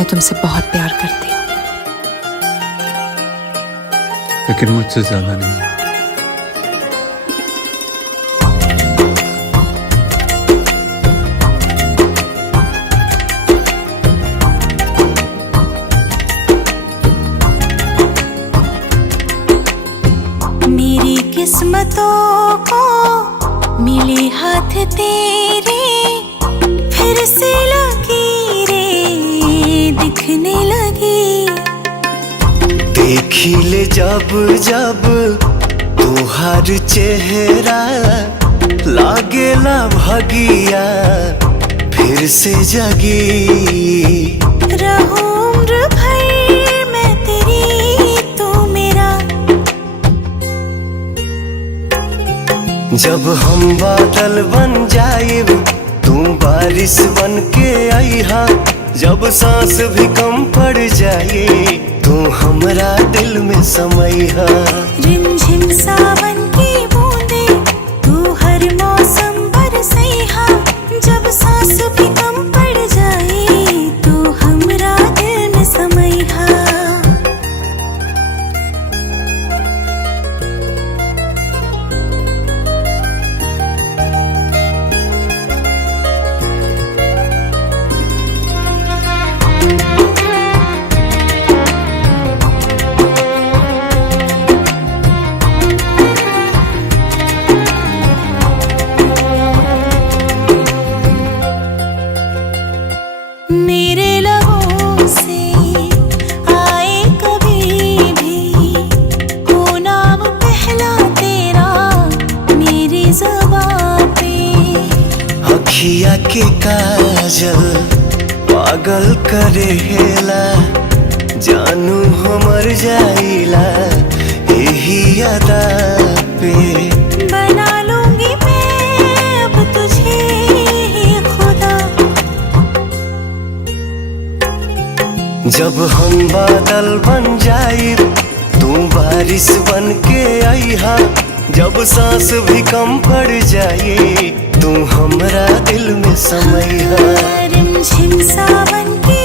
मैं तुमसे बहुत प्यार करती हूँ, लेकिन मुझसे ज्यादा नहीं। मेरी किस्मतों को मिले हाथ तेरे, फिर से लकीरें दिखने लगी। देखी ले जब जब तुहार चेहरा, लागेला भगिया फिर से जगी। रहूं उम्र भर मैं तेरी, तू मेरा। जब हम बादल बन जाइब, तू बारिश बन के आईहा। जब सांस भी कम पड़ जाए, तू हमरा दिल में समैहा। रिमझिम सावन की बूंदे, तू हर मौसम बरसैहा। जब सांस भी कम पड़ जाए, तू हमरा दिल में समैहा। मेरे लबों से आए कभी भी, हो नाम पहला तेरा मेरी ज़बां पे। अखिया के काजल पागल करेला, जानू हमर जाइला यही अदा पे। बना लूंगी मैं अब तुझे ही खुदा। जब हम बादल बन जाए, तू बारिश बन के आईहा। जब सांस भी कम पड़ जाए, तू हमरा दिल में समैहा। रिमझिम सावन की